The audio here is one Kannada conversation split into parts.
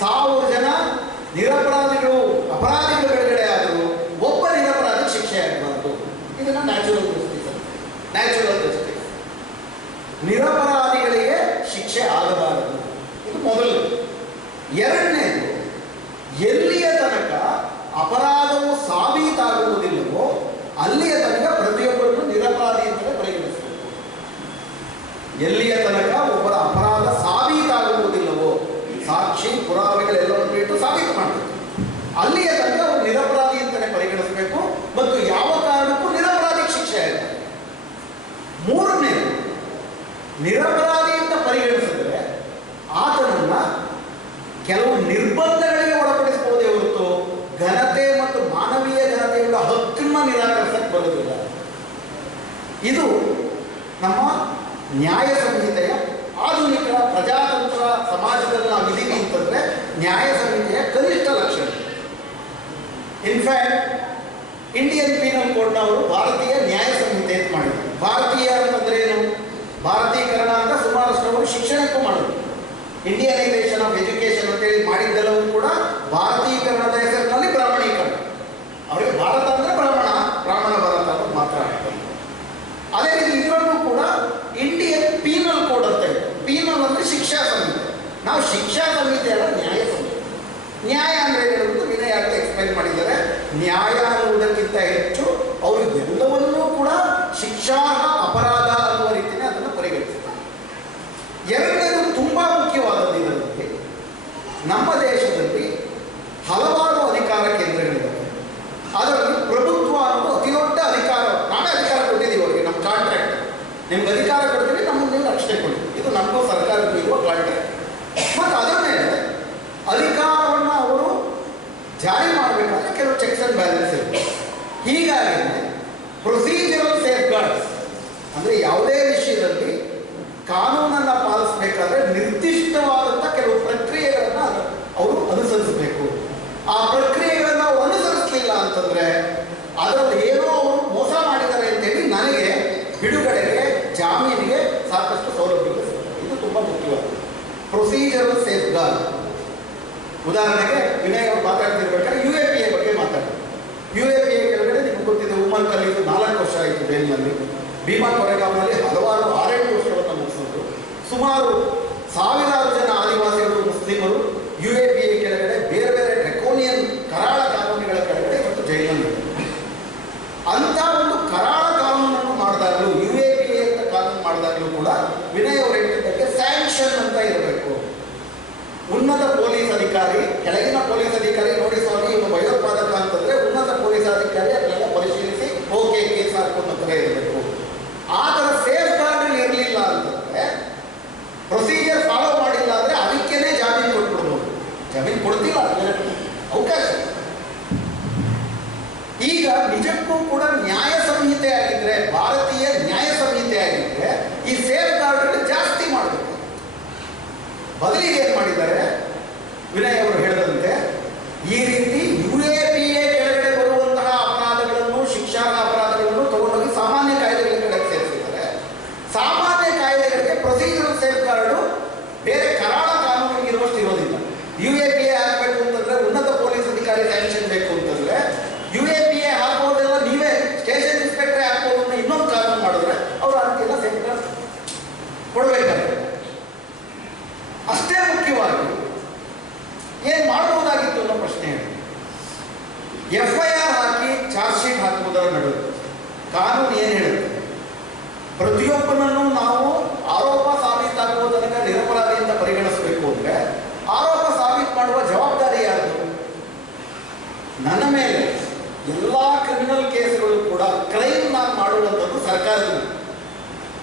ಸಾವಿರ ಜನ ನಿರಪರಾಧಿಗಳು ಅಪರಾಧಿಗಳು ಬಿಡುಗಡೆ ಆದರೂ ಒಬ್ಬ ನಿರಪರಾಧಿ ಶಿಕ್ಷೆ ಆಗಬಾರ್ದು ಇದನ್ನು ನ್ಯಾಚುರಲ್ ನ್ಯಾಚುರಲ್ ಜಸ್ಟಿಸ್ ನಿರಪರಾಧಿಗಳಿಗೆ ಶಿಕ್ಷೆ ಆಗಬಾರದು ಇದು ಮೊದಲು ಎರಡನೇದು ಎಲ್ಲಿಯ ತನಕ ಅಪರಾಧವು ಸಾಬೀತಾಗುವುದಿಲ್ಲವೋ ಅಲ್ಲಿಯ ತನಕ ಪ್ರತಿಯೊಬ್ಬರನ್ನು ನಿರಪರಾಧಿ ಅಂತಲೇ ಪರಿಗಣಿಸಬೇಕು ಎಲ್ಲಿಯ ತನಕ ಒಬ್ಬರ ಅಪರಾಧ ಸಾಬೀತಾಗುವುದಿಲ್ಲವೋ ಸಾಕ್ಷಿ ಪುರಾವೆಗಳೆಲ್ಲವನ್ನು ಬಿಟ್ಟು ಸಾಬೀತು ಮಾಡಬೇಕು ಅಲ್ಲಿಯ ತನಕ ಅವರು ನಿರಪರಾಧಿ ಅಂತಲೇ ಪರಿಗಣಿಸಬೇಕು ಮತ್ತು ಯಾವ ಕಾರಣಕ್ಕೂ ನಿರಪರಾಧಿಗೆ ಶಿಕ್ಷೆ ಆಗ್ತದೆ ಮೂರನೇದು ನಿರಪರಾಧಿ ಅಂತ ಪರಿಗಣಿಸಿದ್ರೆ ಆತನನ್ನ ಕೆಲವು ನಿರ್ಬಂಧಗಳಿಗೆ ಒಳಪಡಿಸಬಹುದೇ ಹೊರತು ಘನತೆ ಮತ್ತು ಮಾನವೀಯ ಘನತೆಗಳ ಹಕ್ಕನ್ನ ನಿರಾಕರಿಸಕ್ಕೆ ಬರುವುದಿಲ್ಲ. ಇದು ನಮ್ಮ ನ್ಯಾಯ ಸಂಹಿತೆಯ ಆಧುನಿಕ ಪ್ರಜಾತಂತ್ರ ಸಮಾಜದಲ್ಲಿ ನಾವು ಅಂತಂದ್ರೆ ನ್ಯಾಯ ಸಂಹಿತೆಯ ಕನಿಷ್ಠ ಲಕ್ಷಣ. ಇನ್ಫ್ಯಾಕ್ಟ್ ಇಂಡಿಯನ್ ಪೀನಲ್ ಕೋಡ್ನವರು ಭಾರತೀಯ ನ್ಯಾಯ ಸಂಹಿತೆ ಅಂತ ಭಾರತೀಯ ಅಂತಂದ್ರೆ ಏನು ಭಾರತೀಕರಣ ಅಂತ ಸುಮಾರಷ್ಟು ಅವರು ಶಿಕ್ಷಣಕ್ಕೂ ಮಾಡಿದ್ರು ಇಂಡಿಯನೈಸೇಷನ್ ಆಫ್ ಎಜುಕೇಶನ್ ಅಂತೇಳಿ ಮಾಡಿದ್ದೆಲ್ಲವೂ ಕೂಡ ಭಾರತೀಕರಣದ ಹೆಸರಿನಲ್ಲಿ ಬ್ರಾಹ್ಮಣೀಕರಣ. ಅವರಿಗೆ ಭಾರತ ಅಂದ್ರೆ ಬ್ರಾಹ್ಮಣ ಬ್ರಾಹ್ಮಣ ಭಾರತ ಅಂತ ಮಾತ್ರ ಅದೇ ರೀತಿ ಇದರಲ್ಲೂ ಕೂಡ ಇಂಡಿಯನ್ ಪೀನಲ್ ಕೋಡ್ ಅಂತ ಇದೆ. ಪೀನಲ್ ಅಂದ್ರೆ ಶಿಕ್ಷಾ ಸಮಿತಿ ನಾವು ಶಿಕ್ಷಾ ಸಮಿತಿ ಅಲ್ಲ, ನ್ಯಾಯ ಸಮಿತಿ ನ್ಯಾಯ ಅಂದ್ರೆ ಏನು ವಿನಯ ಅಂತ ಎಕ್ಸ್ಪ್ಲೈನ್ ಮಾಡಿದ್ದಾರೆ? ನ್ಯಾಯ ಅನ್ನುವುದಕ್ಕಿಂತ ಹೆಚ್ಚು ಅವರು ಎಲ್ಲವನ್ನೂ ಕೂಡ ಶಿಕ್ಷಾರ್ಹ ಅಪರಾಧ ಅನ್ನುವ ರೀತಿಯಲ್ಲಿ ಅದನ್ನು ಪರಿಗಣಿಸಿದ್ದಾರೆ ಎರಡನೇದು ತುಂಬಾ ಮುಖ್ಯವಾದದ್ದು ಇದರಲ್ಲಿ ನಮ್ಮ ದೇಶದಲ್ಲಿ ಹಲವಾರು ಅಧಿಕಾರ ಕೇಂದ್ರಗಳಿವೆ ಅದರಲ್ಲಿ ಪ್ರಭುತ್ವ ಅನ್ನೋದು ಅತಿ ದೊಡ್ಡ ಅಧಿಕಾರ ನಾವೇ ಅಧಿಕಾರ ಕೊಟ್ಟಿದ್ದೀವಿ ಅವರಿಗೆ ನಮ್ಮ ಕಾಂಟ್ರಾಕ್ಟ್ ನಿಮ್ಗೆ ಅಧಿಕಾರ ಕೊಡ್ತೀನಿ ನಮಗೆ ನೀವು ರಕ್ಷಣೆ ಕೊಡಿ ಇದು ನಮಗೂ ಸರ್ಕಾರಕ್ಕೂ ಇರುವ ಕಾಂಟ್ರಾಕ್ಟ್ ಮತ್ತು ಅದರ ಮೇಲೆ ಅಧಿಕಾರವನ್ನು ಅವರು ಜಾರಿ ಮಾಡಬೇಕಾದ್ರೆ ಕೆಲವು ಚೆಕ್ಸ್ ಅಂಡ್ ಬ್ಯಾಲೆನ್ಸ್ ಇರುತ್ತೆ. ಹೀಗಾಗಿ ಪ್ರೊಸೀಜರಲ್ ಸೇಫ್ ಗಾರ್ಡ್ಸ್ ಅಂದರೆ ಯಾವುದೇ ವಿಷಯದಲ್ಲಿ ಕಾನೂನನ್ನು ಪಾಲಿಸಬೇಕಾದ್ರೆ ನಿರ್ದಿಷ್ಟವಾದಂಥ ಕೆಲವು ಪ್ರಕ್ರಿಯೆಗಳನ್ನು ಅವರು ಅನುಸರಿಸಬೇಕು. ಆ ಪ್ರಕ್ರಿಯೆಗಳನ್ನು ಅನುಸರಿಸಲಿಲ್ಲ ಅಂತಂದರೆ ಅದರಲ್ಲಿ ಏನೋ ಅವರು ಮೋಸ ಮಾಡಿದ್ದಾರೆ ಅಂತೇಳಿ ನನಗೆ ಬಿಡುಗಡೆಗೆ ಜಾಮೀನಿಗೆ ಸಾಕಷ್ಟು ಸೌಲಭ್ಯಗಳು ಸಿಗ್ತವೆ. ಇದು ತುಂಬ ಮುಖ್ಯವಾದ ಪ್ರೊಸೀಜರಲ್ ಸೇಫ್ ಗಾರ್ಡ್ ಉದಾಹರಣೆಗೆ ವಿನಯ್ ಅವರು ಮಾತಾಡ್ತಿರ್ಬೇಕಾದ್ರೆ ಯು ಎ ಪಿ ಎ ಬಗ್ಗೆ ಮಾತಾಡ್ತಾರೆ ಯು ಎ ಪಿ ಎ ಕೆಳಗಡೆ ನಿಮ್ಗೆ ಗೊತ್ತಿದೆ ಉಮನ್ ಕಲೀದು ನಾಲ್ಕು ವರ್ಷ ಆಯಿತು ಜೈಲಿನಲ್ಲಿ. ಭೀಮಾ ಕೊರೆಗಾಂವ್ನಲ್ಲಿ ಹಲವಾರು ಆರೇಳು ವರ್ಷಗಳನ್ನು ಮುಗಿಸಿದ್ರು ಸುಮಾರು ಸಾವಿರಾರು ಜನ ಆದಿವಾಸಿಗಳು, ಮುಸ್ಲಿಮರು ಯು ಎ ಪಿ ಎ ಕೆಳಗಡೆ ಬೇರೆ ಬೇರೆ ಡ್ರೆಕೋನಿಯನ್ ಕರಾಳ ಕಾನೂನುಗಳ ಕೆಳಗಡೆ ಇವತ್ತು ಜೈಲಿನಲ್ಲಿ ಅಂತ ಒಂದು ಕರಾಳ ಕಾನೂನನ್ನು ಮಾಡಿದಾಗಲೂ ಯು ಎ ಪಿ ಎ ಅಂತ ಕಾನೂನು ಮಾಡಿದಾಗಲೂ ಕೂಡ ವಿನಯ್ ಅವರು ಹೇಳಿದ್ದಕ್ಕೆ ಸ್ಯಾಂಕ್ಷನ್ ಅಂತ ಇರಬೇಕು ಉನ್ನತ ಪೊಲೀಸ್ ಅಧಿಕಾರಿ ಕೆಳಗಿನ ಪೊಲೀಸ್ ಅಧಿಕಾರಿ ನೋಡಿ ಸ್ವಾಮಿ ಇವನು ಭಯೋತ್ಪಾದಕ ಅಂತಂದ್ರೆ ಉನ್ನತ ಪೊಲೀಸ್ ಅಧಿಕಾರಿ ಅದನ್ನೆಲ್ಲ ಪರಿಶೀಲಿಸಿ ಓಕೆ ಕೇಸ್ ಹಾಕೊಂಡು ಹತ್ರ ಇರಬೇಕು ಆ ಥರ ಸೇಫ್ ಗಾರ್ಡ್ ಇರಲಿಲ್ಲ ಅಂತಂದ್ರೆ ಪ್ರೊಸೀಜರ್ ಫಾಲೋ ಮಾಡಿಲ್ಲ ಅಂದ್ರೆ ಅದಕ್ಕೇನೆ ಜಾಮೀನು ಕೊಟ್ಬಿಡ್ಬೋದು ಜಾಮೀನು ಕೊಡ್ತಿಲ್ಲ ಅದಕ್ಕೆ ಅವಕಾಶ ಈಗ ನಿಜಕ್ಕೂ ಕೂಡ ನ್ಯಾಯ ಸಂಹಿತೆ ಆಗಿದ್ರೆ ಭಾರತೀಯ ನ್ಯಾಯ ಸಂಹಿತೆ ಆಗಿದ್ರೆ ಈ ಸೇಫ್ ಗಾರ್ಡ್ಗಳು ಜಾಸ್ತಿ ಮಾಡಬೇಕು ಬದಲಿಗೆ ಏನು ಮಾಡಿದ್ದಾರೆ ವಿನಯ್ ಅವರು ಹೇಳಿದಂತೆ ಈ ರೀತಿ ಯು ಎ ಪಿ ಎ ಕೆಳಗಡೆ ಬರುವಂತಹ ಅಪರಾಧಗಳನ್ನು ಶಿಕ್ಷಾರ್ಹ ಅಪರಾಧಗಳನ್ನು ತಗೊಂಡೋಗಿ ಸಾಮಾನ್ಯ ಕಾಯ್ದೆಗಳ ಕಡೆ ಸೇರಿಸಿದ್ದಾರೆ ಸಾಮಾನ್ಯ ಕಾಯ್ದೆಗಳಿಗೆ ಪ್ರೊಸೀಜರಲ್ ಸೇಫ್ ಗಾರ್ಡು ಬೇರೆ ಕರಾಳ ಕಾನೂನಿಗೆ ಇರುವಷ್ಟು ಇರೋದಿಲ್ಲ ಯು ಎ ಪಿ ಎ ಆಗಬೇಕು ಅಂತಂದ್ರೆ ಉನ್ನತ ಪೊಲೀಸ್ ಅಧಿಕಾರಿ ಸ್ಯಾಂಕ್ಷನ್ ಬೇಕು ಅಂತಂದ್ರೆ ಯು ಎ ಪಿ ಎ ಹಾಕೋದೆಲ್ಲ ನೀವೇ ಸ್ಟೇಷನ್ ಇನ್ಸ್ಪೆಕ್ಟರ್ ಹಾಕೋದು ಅಂತ ಇನ್ನೊಂದು ಕಾನೂನು ಮಾಡಿದ್ರೆ ಅವರು ಅದಕ್ಕೆಲ್ಲ ಸೇಫ್ ಗಾರ್ಡ್ ಕೊಡಬೇಕಾಗುತ್ತೆ ಅಷ್ಟೇ ಮುಖ್ಯವಾಗಿ ಏನು ಮಾಡಬಹುದಾಗಿತ್ತು ಅನ್ನೋ ಪ್ರಶ್ನೆ ಎಫ್ ಐ ಆರ್ ಹಾಕಿ ಚಾರ್ಜ್ ಶೀಟ್ ಹಾಕುವುದರ ನಡುವೆ ಕಾನೂನು ಏನು ಹೇಳುತ್ತೆ ಪ್ರತಿಯೊಬ್ಬನನ್ನು ನಾವು ಆರೋಪ ಸಾಬೀತಾಗುವ ತನಕ ನಿರಪರಾಧಿ ಅಂತ ಪರಿಗಣಿಸಬೇಕು ಅಂದ್ರೆ ಆರೋಪ ಸಾಬೀತು ಮಾಡುವ ಜವಾಬ್ದಾರಿ ಯಾರು ನನ್ನ ಮೇಲೆ ಎಲ್ಲ ಕ್ರಿಮಿನಲ್ ಕೇಸ್ಗಳು ಕ್ರೈಮ್ ನಾನು ಮಾಡುವಂಥದ್ದು ಸರ್ಕಾರದ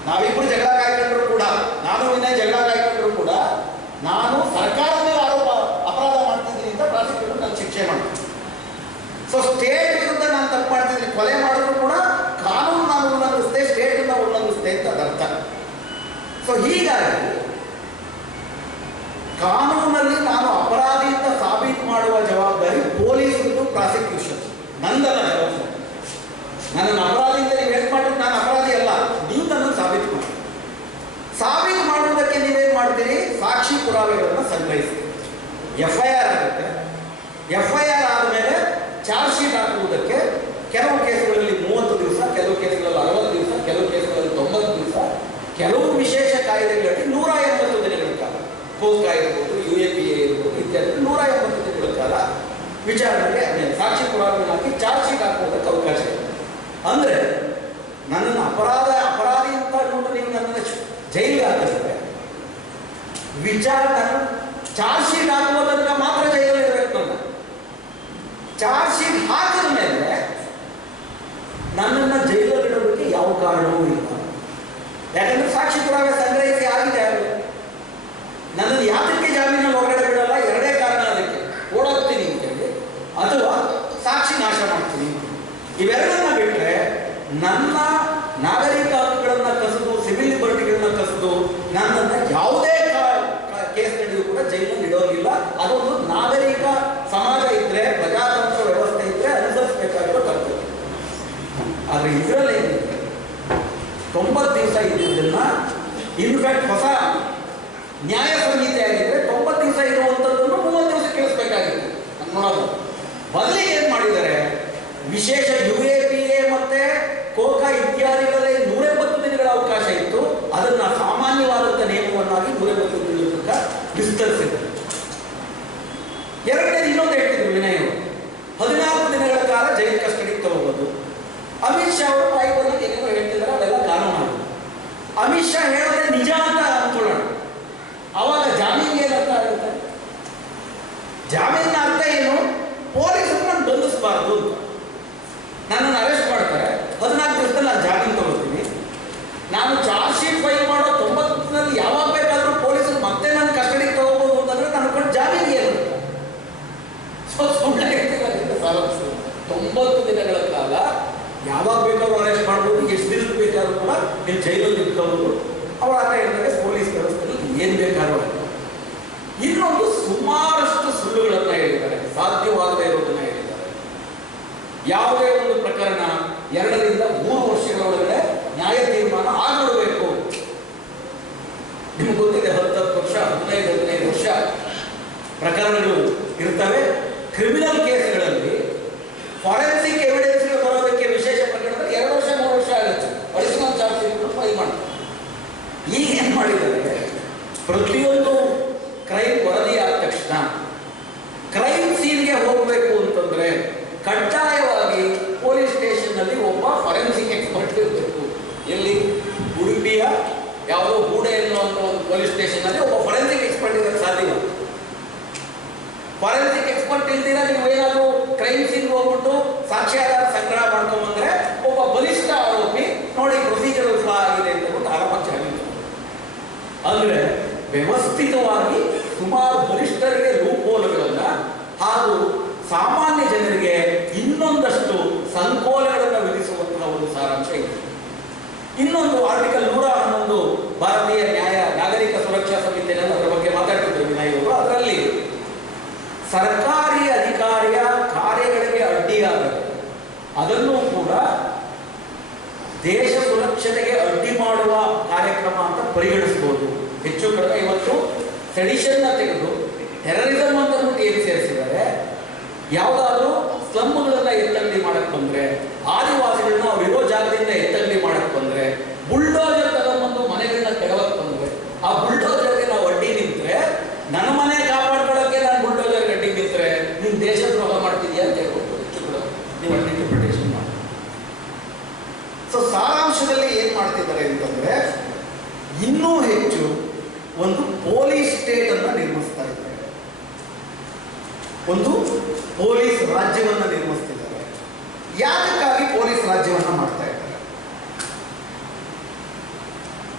ನಾವಿಬ್ಬರು ಜಗಳ ಕಾಯ್ಕೊಂಡ್ರು ಕೂಡ, ನಾನು ವಿನಯ್ ಜಗಳ ಕಾಯ್ಕೊಂಡ್ರು ಕೂಡ, ನಾನು ಸರ್ಕಾರದ ಮೇಲೆ ಆರೋಪ, ಅಪರಾಧ ಮಾಡ್ತಿದ್ದೀನಿ ಅಂತ ಪ್ರಾಸಿಕ್ಯೂಟರ್ ನಾನು ಶಿಕ್ಷೆ ಮಾಡ್ತೀನಿ ಸೊ ಸ್ಟೇಟ್ ವಿರುದ್ಧ ನಾನು ತಪ್ಪು ಮಾಡ್ತಿದ್ದೀನಿ, ಕೊಲೆ ಮಾಡಿದ್ರು ಕೂಡ ಕಾನೂನು ನಾನು ಅಂತ ಅರ್ಥ. ಉಲ್ಲಂಘಿಸಿದೆ ಹೀಗಾಗಿ ಕಾನೂನಲ್ಲಿ ನಾನು ಅಪರಾಧಿ ಅಂತ ಸಾಬೀತು ಮಾಡುವ ಜವಾಬ್ದಾರಿ ಪೊಲೀಸರು ಪ್ರಾಸಿಕ್ಯೂಷನ್ ನಂದಲ್ಲ ಜವಾಬ್ದಾರಿ. ನನ್ನನ್ನು ಅಪರಾಧಿ ಅಂತ ನೀವು ಮಾಡಿದ್ರೆ ನಾನು ಅಪರಾಧಿ ಅಲ್ಲ. ನೀವು ನನ್ನನ್ನು ಸಾಬೀತು ಮಾಡಿ. ಸಾಬೀತು ಮಾಡುವುದಕ್ಕೆ ನೀವೇನು ಮಾಡ್ತೀರಿ? ಸಾಕ್ಷಿ ಪುರಾವೆಗಳನ್ನು ಸಂಗ್ರಹಿಸಿ. ಎಫ್ ಐ ಆರ್ ಆಗುತ್ತೆ. ಎಫ್ ಐ ಆರ್ ಆದಮೇಲೆ ಚಾರ್ಜ್ ಶೀಟ್ ಹಾಕುವುದಕ್ಕೆ ಕೆಲವು ಕೇಸುಗಳಲ್ಲಿ ಮೂವತ್ತು ದಿವಸ, ಕೆಲವು ಕೇಸುಗಳಲ್ಲಿ ಅರವತ್ತು ದಿವಸ, ಕೆಲವು ಕೇಸುಗಳಲ್ಲಿ ತೊಂಬತ್ತು ದಿವಸ, ಕೆಲವು ವಿಶೇಷ ಕಾಯ್ದೆಗಳಲ್ಲಿ ನೂರ ಎಂಬತ್ತು ದಿನಗಳ ಕಾಲ. ಕೋಸ್ಕಾ ಇರ್ಬೋದು ಯು ಎ ಪಿ ಎ ಇರ್ಬೋದು ಇತ್ಯಾದಿ ನೂರ ಎಂಬತ್ತು ದಿನಗಳ ಕಾಲ ವಿಚಾರಣೆಗೆ ಸಾಕ್ಷಿ ಪುರಾವೆಗಳಾಗಿ ಚಾರ್ಜ್ ಶೀಟ್ ಹಾಕುವುದಕ್ಕೆ ಅವಕಾಶ ಇದೆ. ಅಂದರೆ ನನ್ನನ್ನು ಅಪರಾಧ, ಅಪರಾಧಿ ಅಂತ ನೋಡಿ ನೀವು ನನ್ನನ್ನು ಜೈಲಿಗೆ ಹಾಕಿದ್ರೆ ವಿಚಾರ ಚಾರ್ಜ್ ಶೀಟ್ ಹಾಕುವ ತನಕ ಮಾತ್ರ ಜೈಲಲ್ಲಿ ಇರಬೇಕು ನನ್ನ ಚಾರ್ಜ್ ಶೀಟ್ ಹಾಕಿದ ಮೇಲೆ ನನ್ನನ್ನು ಜೈಲಲ್ಲಿ ಇಡೋದಕ್ಕೆ ಯಾವ ಕಾರಣವೂ ಇಲ್ಲ ಯಾಕಂದ್ರೆ ಸಾಕ್ಷಿ ಪುರಾವೆ ಸಂಗ್ರಹಿಸಿ ಆಗಿದೆ ಆಗಲೇ ನನ್ನನ್ನು ಯಾತಕ್ಕೆ ಜಾಮೀನಲ್ಲಿ ಹೊರಗಡೆ ಬಿಡಲ್ಲ ಎರಡೇ ಕಾರಣ ಅದಕ್ಕೆ ಓಡೋಗ್ತೀನಿ ಅಂತೇಳಿ ಅಥವಾ ಸಾಕ್ಷಿ ನಾಶ ಮಾಡ್ತೀನಿ ಇವೆರಡನ್ನ ಬಿಟ್ಟರೆ ನನ್ನ ನಾಗರಿಕ ಹಕ್ಕುಗಳನ್ನ ಕಸಿದು ಸಿವಿಲ್ ಲಿಬರ್ಟಿಗಳನ್ನ ಕಸಿದು ನನ್ನನ್ನು ಯಾವುದೇ ಕೇಸ್ ನಡೆಯೂ ಕೂಡ ಜೈಲಲ್ಲಿ ಇಡೋದಿಲ್ಲ ಅದೊಂದು ನಾಗರಿಕ ಸಮಾಜ ಇದ್ರೆ ಪ್ರಜಾತಂತ್ರ ವ್ಯವಸ್ಥೆ ಇದ್ರೆ ಅನುಸರಿಸಬೇಕಾಗಿರೋ ಕರ್ತವ್ಯ ಆದರೆ ಇದರಲ್ಲಿ ತೊಂಬತ್ತು ದಿವಸ ಇದ್ದಿದ್ದನ್ನ ಇನ್ಫ್ಯಾಕ್ಟ್ ಹೊಸ ನ್ಯಾಯ ಸಂಹಿತೆ ಆಗಿದ್ರೆ ತೊಂಬತ್ತು ದಿವಸ ಇರುವಂಥದ್ದನ್ನು ಮೂವತ್ತು ದಿವಸ ಕೇಳಿಸ್ಬೇಕಾಗಿತ್ತು ಅಂತ ನೋಡೋದು ಬದಲಿಗೆ ಏನು ಮಾಡಿದ್ದಾರೆ ವಿಶೇಷ ಯು ಎ ಪಿ ಎ ಮತ್ತೆ ಕೋಕಾ ಇತ್ಯಾದಿಗಳಲ್ಲಿ ನೂರೆಂಬತ್ತು ದಿನಗಳ ಅವಕಾಶ ಇತ್ತು ಅದನ್ನ ಸಾಮಾನ್ಯವಾದಂಥ ನಿಯಮವನ್ನಾಗಿ ನೂರೆಂಬತ್ತು ದಿನಗಳ ತನಕ ವಿಸ್ತರಿಸಿದ್ದಾರೆ ಎರಡನೇದು ಇನ್ನೊಂದು ಹೇಳ್ತಿದ್ರು ವಿನಯ್ ಅವರು ಹದಿನಾಲ್ಕು ದಿನಗಳ ಕಾಲ ಜೈಲ್ ಕಸ್ಟಡಿಗೆ ತಗೋಬಹುದು ಅಮಿತ್ ಶಾ ಅವರು ಬಾಯಿ ಬಂದು ಏನೇನೋ ಹೇಳ್ತಿದ್ದಾರೆ ಅವೆಲ್ಲ ಕಾನೂನು ಅಮಿತ್ ಶಾ ಹೇಳಿದ್ರೆ ನಿಜ ಅಂತ ಅನ್ಕೊಳ್ಳೋಣ ಅವಾಗ ಜಾಮೀನಿಗೆ ಏನರ್ಥ ಆಗುತ್ತೆ ಜಾಮೀನಿನ ಅರ್ಥ ಏನು ಪೊಲೀಸರು ನಾನು ಬಂಧಿಸಬಾರ್ದು ಅಂತ ನನ್ನನ್ನು ಅರೆಸ್ಟ್ ಮಾಡ್ತಾರೆ ಹದಿನಾಲ್ಕು ದಿವಸದಲ್ಲಿ ನಾನು ಜಾಮೀನು ತಗೋತೀನಿ ನಾನು ಚಾರ್ಜ್ ಶೀಟ್ ಫೈಲ್ ಮಾಡೋ ತೊಂಬತ್ತರಲ್ಲಿ ಯಾವಾಗ ಬೇಕಾದರೂ ಪೊಲೀಸರು ಮತ್ತೆ ನನ್ನ ಕಸ್ಟಡಿಗೆ ತಗೋಬಹುದು ಅಂತಂದ್ರೆ ನನ್ನ ಕೊಟ್ಟು ಜಾಮೀನಿಗೆ ಏನು ಸೊ ಸುಮ್ಮನೆ ಹೇಳ್ತಿದ್ದಾರೆ ಸಾರಾಂಶ ತೊಂಬತ್ತು ದಿನಗಳ ಕಾಲ ಯಾವಾಗ ಬೇಕಾದ್ರೂ ಅರೆಸ್ಟ್ ಮಾಡ್ಬೋದು ಎಷ್ಟು ದಿನ ನೀವು ಜೈಲಲ್ಲಿ ಇದ್ದವರು ಅವರ ಅರ್ಥ ಇರ್ತಾರೆ ಪೊಲೀಸ್ ವ್ಯವಸ್ಥೆಯಲ್ಲಿ ಏನು ಬೇಕಾದ್ರೂ. ಇನ್ನೊಂದು ಸುಮಾರಷ್ಟು ಸುಳ್ಳುಗಳನ್ನ ಹೇಳಿದ್ದಾರೆ. ಸಾಧ್ಯವಾಗದೇ ಇರೋದನ್ನ ಹೇಳಿದ್ದಾರೆ. ಯಾವುದೇ ಒಂದು ಪ್ರಕರಣ ಎರಡರಿಂದ ಮೂರು ವರ್ಷಗಳ ಒಳಗಡೆ ನ್ಯಾಯ ತೀರ್ಮಾನ ಆಗಿರಬೇಕು ನಿಮ್ಗೆ ಗೊತ್ತಿದೆ, ಹತ್ತತ್ತು ವರ್ಷ, ಹದಿನೈದು ಹದಿನೈದು ವರ್ಷ ಪ್ರಕರಣಗಳು ಇರ್ತವೆ. ಕ್ರಿಮಿನಲ್ ಕೇಸ್ಗಳಲ್ಲಿ ಫಾರೆನ್ಸಿಕ್ ಎವಿಡೆನ್ಸ್ಗೆ ಬರೋದಕ್ಕೆ ವಿಶೇಷ ಪ್ರಕರಣದಲ್ಲಿ ಎರಡು ವರ್ಷ ಮೂರು ವರ್ಷ ಆಗುತ್ತೆ ಅಡಿಷನಲ್ ಚಾರ್ಜ್ ಶೀಟ್ ಫೈಲ್ ಮಾಡ್ತಾರೆ ಈಗ ಏನು ಮಾಡಿದ್ದಾರೆ ಪ್ರತಿಯೊಂದು ಕ್ರೈಮ್ ವರದಿ ಆದ ತಕ್ಷಣ ಕ್ರೈಮ್ ಸೀನ್ಗೆ ಹೋಗಬೇಕು ಅಂತಂದ್ರೆ ಕಡ್ಡಾಯವಾಗಿ ಪೊಲೀಸ್ ಸ್ಟೇಷನ್ನಲ್ಲಿ ಒಬ್ಬ ಫಾರೆನ್ಸಿಕ್ ಎಕ್ಸ್ಪರ್ಟ್ ಇರಬೇಕು. ಎಲ್ಲಿ? ಉಡುಪಿಯ ಯಾವುದೋ ಗೂಡೆ ಎನ್ನುವ ಒಂದು ಪೊಲೀಸ್ ಸ್ಟೇಷನ್ನಲ್ಲಿ ಒಬ್ಬ ಫಾರೆನ್ಸಿಕ್ ಎಕ್ಸ್ಪರ್ಟ್ ಇರೋಕ್ಕೆ ಸಾಧ್ಯ ಫಾರೆನ್ಸಿಕ್ ಎಕ್ಸ್ಪರ್ಟ್ ಇಲ್ದಿರ ನೀವು ಏನಾದರೂ ಕ್ರೈಮ್ ಸೀನ್ಗೆ ಹೋಗ್ಬಿಟ್ಟು ಸಾಕ್ಷ್ಯಾಧಾರ ಸಂಗ್ರಹ ಮಾಡ್ಕೊಂಬಂದ್ರೆ ಒಬ್ಬ ಬಲಿಷ್ಠ ಆರೋಪಿ ನೋಡಿ ಪ್ರೊಸೀಜರ್ ಫ್ಲಾ ಆಗಿದೆ ಅಂತ ಹೇಳ್ಬಿಟ್ಟು ಆರೋಪ ಜಾಮೀನು ಅಂದ್ರೆ ವ್ಯವಸ್ಥಿತವಾಗಿ ಸುಮಾರು ಬಲಿಷ್ಠರಿಗೆ ಲೂಪೋಲುಗಳನ್ನ ಹಾಗೂ ಸಾಮಾನ್ಯ ಜನರಿಗೆ ಇನ್ನೊಂದಷ್ಟು ಸಂಕೋಲಗಳನ್ನು ವಿಧಿಸುವಂತಹ ಒಂದು ಸಾರಾಂಶ ಇದೆ. ಇನ್ನೊಂದು ಆರ್ಟಿಕಲ್ ನೂರ ಹನ್ನೊಂದು ಭಾರತೀಯ ನ್ಯಾಯ ನಾಗರಿಕ ಸುರಕ್ಷಾ ಸಮಿತಿಯಲ್ಲಿ ಅದರ ಬಗ್ಗೆ ಮಾತಾಡ್ತಿದ್ರು ವಿನಯ್ ಅವರು ಅದರಲ್ಲಿ ಸರ್ಕಾರಿ ಅಧಿಕಾರಿಯ ಕಾರ್ಯಗಳಿಗೆ ಅಡ್ಡಿಯಾದರೆ ಅದನ್ನು ಕೂಡ ದೇಶ ಸುರಕ್ಷತೆಗೆ ಅಡ್ಡಿ ಮಾಡುವ ಕಾರ್ಯಕ್ರಮ ಅಂತ ಪರಿಗಣಿಸಬಹುದು ಹೆಚ್ಚು ಕಡಿಮೆ ಇವತ್ತು ಸೆಡಿಷನ್ನ ತೆಗೆದು ಟೆರರಿಸಮ್ ಅಂತ ಏನು ಸೇರಿಸಿದ್ದಾರೆ. ಯಾವುದಾದ್ರೂ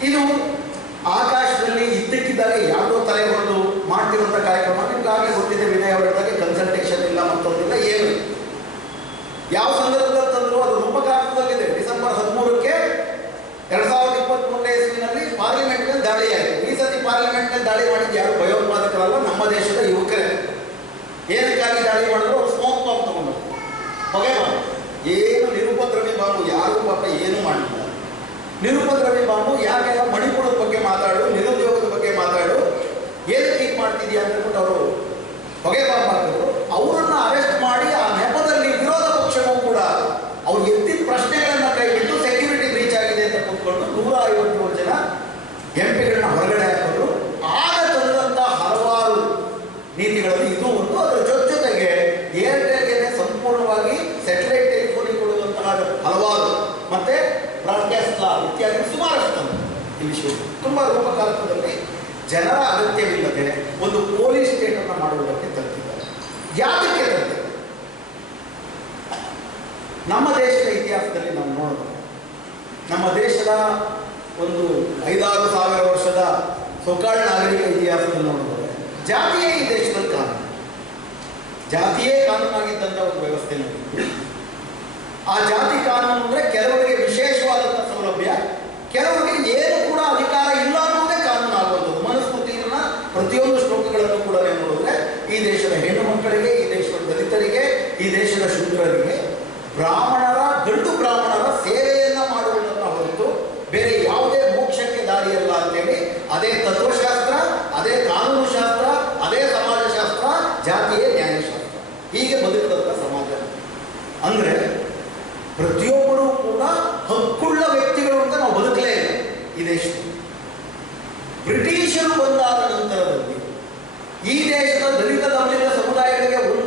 ಇದು ಆಕಾಶದಲ್ಲಿ ಇದ್ದಕ್ಕಿದ್ದಾಗ ಯಾವುದೋ ತಲೆ ಹೊಡೆದು ಮಾಡ್ತಿರುವಂಥ ಕಾರ್ಯಕ್ರಮ. ನಿಮಗಾಗಲೇ ಗೊತ್ತಿದೆ ವಿನಯ್ ಬಗ್ಗೆ ಕನ್ಸಲ್ಟೇಷನ್ ಇಲ್ಲ ಮತ್ತೊಂದಿಲ್ಲ ಏನು. ಯಾವ ಸಂದರ್ಭದಲ್ಲಿ ತಂದರೂ ಅದು ರೂಪಕಾರ್ಥದಲ್ಲಿದೆ ಡಿಸೆಂಬರ್ ಹದಿಮೂರಕ್ಕೆ ಎರಡು ಸಾವಿರದ ಇಪ್ಪತ್ತ್ಮೂರನೇ ಇಸ್ವಿನಲ್ಲಿ ಪಾರ್ಲಿಮೆಂಟ್ನ ದಾಳಿ ಆಯಿತು. ಈ ಸತಿ ಪಾರ್ಲಿಮೆಂಟ್ನ ದಾಳಿ ಮಾಡಿದ್ದು ಯಾರು? ಭಯೋತ್ಪಾದಕರಲ್ಲ, ನಮ್ಮ ದೇಶದ ಯುವಕರೇ. ಏನಕ್ಕಾಗಿ ದಾಳಿ ಮಾಡಿದ್ರು? ಅವರು ಸ್ಮೋಕ್ ಬಾಂಬ್ ತಗೊಂಡು ಹೊಗೆ ಏನು ನಿರುಪದ್ರವಿ ಬಾಂಬು, ಯಾರು ಪಾಪ ಏನು ಮಾಡಿಲ್ಲ. ನಿರುಪದ್ರವಿ ಬಾಂಬು ಬಾಬು ಯಾಕೆ ಮಣಿಪುರದ ಬಗ್ಗೆ ಮಾತಾಡು, ನಿರುದ್ಯೋಗದ ಬಗ್ಗೆ ಮಾತಾಡು, ಏನ್ ಈಗ ಮಾಡ್ತಿದ್ಯಾ ಅಂತಬಿಟ್ಟು ಅವರು ಹೊಗೆ ಬಾಂಬ್ ಅವರನ್ನು ಅರೆಸ್ಟ್ ಮಾಡಿ ಆ ನೆಪದಲ್ಲಿ ವಿರೋಧ ಪಕ್ಷವೂ ಕೂಡ ಅವ್ರು ಎತ್ತಿದ ಪ್ರಶ್ನೆ ತಿಳಿಸಿ ತುಂಬ ರೂಪಕಾಲದಲ್ಲಿ ಜನರ ಅಗತ್ಯವಿಲ್ಲದೆ ಒಂದು ಪೊಲೀಸ್ ಸ್ಟೇಟ್ ಅನ್ನು ಮಾಡುವುದಕ್ಕೆ ತಲುಪಿದ್ದಾರೆ. ಯಾತಕ್ಕೆ ನಮ್ಮ ದೇಶದ ಇತಿಹಾಸದಲ್ಲಿ ನಾವು ನೋಡೋದು, ನಮ್ಮ ದೇಶದ ಒಂದು ಐದಾರು ಸಾವಿರ ವರ್ಷದ ಸೊಕಾಳ್ ನಾಗರಿಕ ಇತಿಹಾಸದಲ್ಲಿ ನೋಡಬಹುದು ಜಾತಿಯೇ ಈ ದೇಶದಲ್ಲಿ ಕಾನೂನು. ಜಾತಿಯೇ ಕಾನೂನಾಗಿದ್ದಂಥ ಒಂದು ವ್ಯವಸ್ಥೆ ಆ ಜಾತಿ ಕಾನೂನು ಅಂದರೆ ಕೆಲವರಿಗೆ ವಿಶೇಷವಾದಂಥ ಸೌಲಭ್ಯ, ಕೆಲವರಿಗೆ ಏನು ಈ ದೇಶದ ಶೂದ್ರರಿಗೆ ಬ್ರಾಹ್ಮಣರ ಗಂಡು ಬ್ರಾಹ್ಮಣರ ಸೇವೆಯನ್ನ ಮಾಡುವುದನ್ನು ಹೊರತು ಬೇರೆ ಯಾವುದೇ ಮೋಕ್ಷಕ್ಕೆ ದಾರಿಯಲ್ಲ ಅಂತೇಳಿ ಅದೇ ತತ್ವಶಾಸ್ತ್ರ, ಅದೇ ಕಾನೂನು ಶಾಸ್ತ್ರ ಅದೇ ಸಮಾಜಶಾಸ್ತ್ರ, ಜಾತಿಯೇ ನ್ಯಾಯಶಾಸ್ತ್ರ. ಹೀಗೆ ಬದುಕಿದಂತ ಸಮಾಜ. ಅಂದ್ರೆ ಪ್ರತಿಯೊಬ್ಬರೂ ಕೂಡ ಹಕ್ಕುಳ್ಳ ವ್ಯಕ್ತಿಗಳು ಅಂತ ನಾವು ಬದುಕಲೇ ಇಲ್ಲ. ಈ ದೇಶದಲ್ಲಿ ಬ್ರಿಟಿಷರು ಬಂದಾದ ನಂತರದಲ್ಲಿ ಈ ದೇಶದ ದಲಿತ ದಲಿತ ಸಮುದಾಯಗಳಿಗೆ ಒಂದು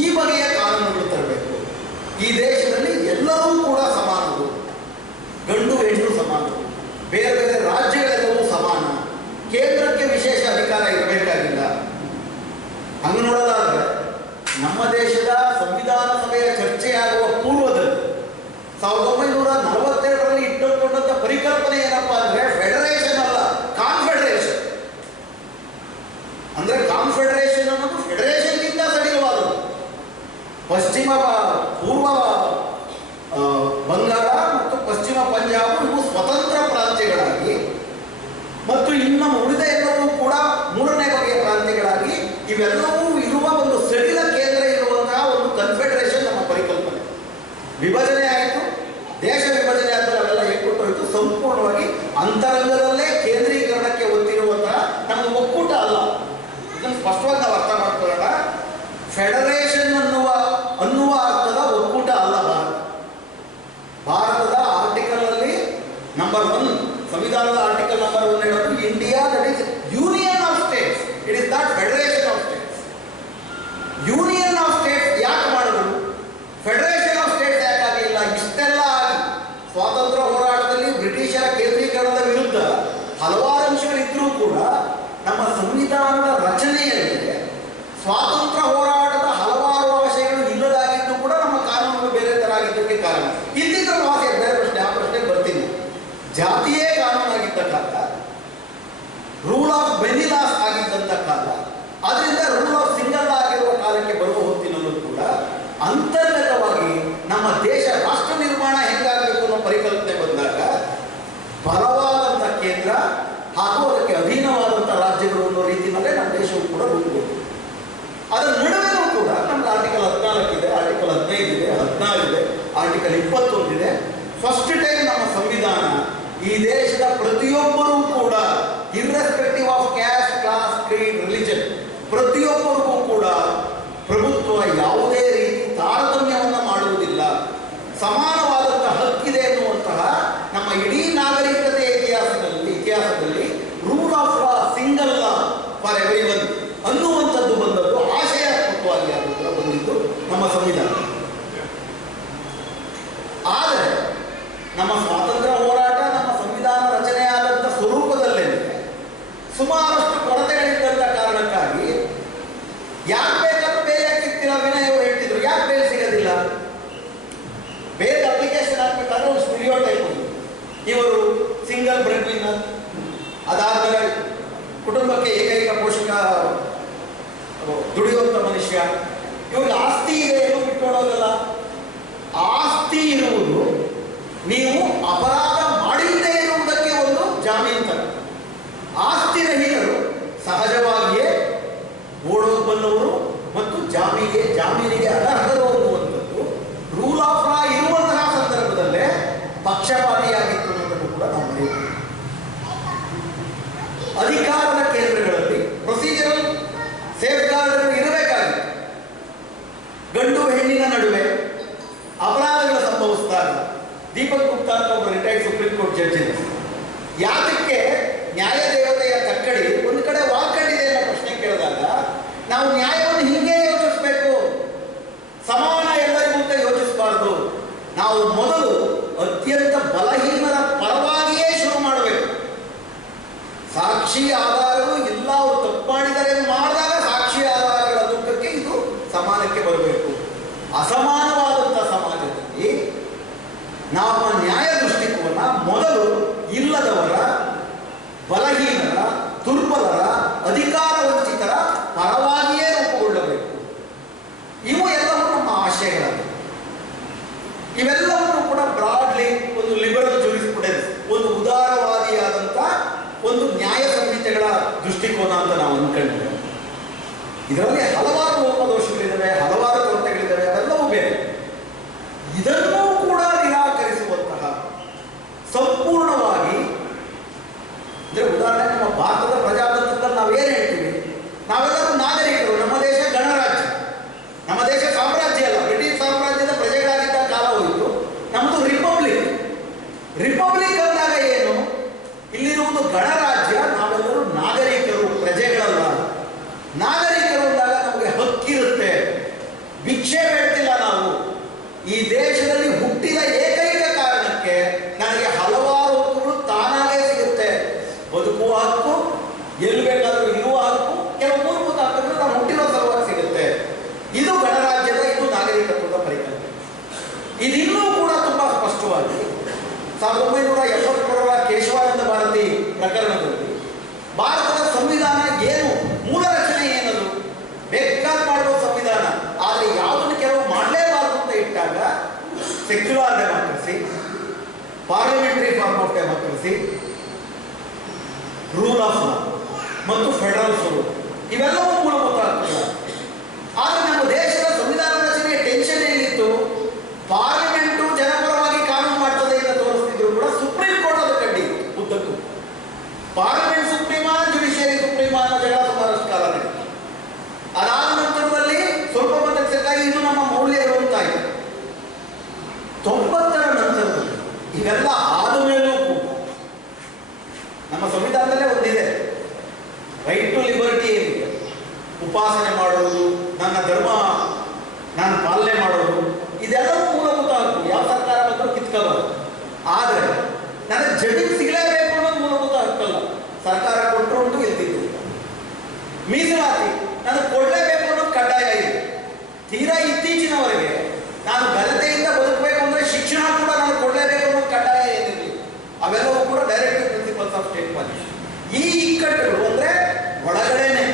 ಈ ಬಗೆಯ ಕಾನೂನುಗಳು ತರಬೇಕು. ಈ ದೇಶದಲ್ಲಿ ಎಲ್ಲರೂ ಕೂಡ ಸಮಾನರು. ಗಂಡು ಹೆಣ್ಣು ಸಮಾನರು ಬೇರೆ ಬೇರೆ ರಾಜ್ಯಗಳೆಲ್ಲವೂ ಸಮಾನ. ಕೇಂದ್ರಕ್ಕೆ ವಿಶೇಷ ಅಧಿಕಾರ ಇರಬೇಕಾಗಿಲ್ಲ. ಹಂಗ ನೋಡೋದಾದ್ರೆ, ನಮ್ಮ ದೇಶದ ಸಂವಿಧಾನ ಸಭೆಯ ಚರ್ಚೆಯಾಗುವ ಪೂರ್ವದಲ್ಲಿ ಸಾವಿರದ ಒಂಬೈನೂರ ನಲವತ್ತೆರಡರಲ್ಲಿ ಇಟ್ಟುಕೊಂಡಂಥ ಪರಿಕಲ್ಪನೆ ಏನಪ್ಪಾ ಅಂದ್ರೆ Father Con. ಇದರಲ್ಲಿ ಹಲವಾರು ಡೆಮೋಕ್ರಸಿ ರೂಲ್ ಆಫ್ ಲಾ ಮತ್ತು ಫೆಡರಲ್ ಸ್ವರೂಪ ಇವೆಲ್ಲವೂ ಕೂಡ ಉಪಾಸನೆ ಮಾಡುವುದು, ನನ್ನ ಧರ್ಮ, ನಾನು ಪಾಲನೆ ಮಾಡೋದು ಇದೆಲ್ಲ ಮೂಲಭೂತ ಹಕ್ಕು ಯಾವ ಸರ್ಕಾರ ಬಂದರೂ ಕಿತ್ಕೊಳ್ಳೋದು ಆದರೆ ನನಗೆ ಜಮೀನು ಸಿಗಲೇಬೇಕು ಅನ್ನೋದು ಮೂಲಭೂತ ಹಕ್ಕಲ್ಲ ಸರ್ಕಾರ ಕೊಟ್ಟರು ಉಂಟು ಇಲ್ದಿದ್ದು ಮೀಸಲಾತಿ, ನಾನು ಕೊಡಲೇಬೇಕು ಅನ್ನೋದು ಕಡ್ಡಾಯ ಇದೆ. ತೀರಾ ಇತ್ತೀಚಿನವರೆಗೆ ನಾನು ಘನತೆಯಿಂದ ಬದುಕಬೇಕು ಅಂದರೆ ಶಿಕ್ಷಣ ಕೂಡ ನಾನು ಕೊಡಲೇಬೇಕು ಅನ್ನೋದು ಕಡ್ಡಾಯ ಏನಿರಲಿ. ಅವೆಲ್ಲವೂ ಕೂಡ direct principles of state policy ಈ ಇಕ್ಕಟ್ಟುಗಳು ಅಂದರೆ ಒಳಗಡೆನೆ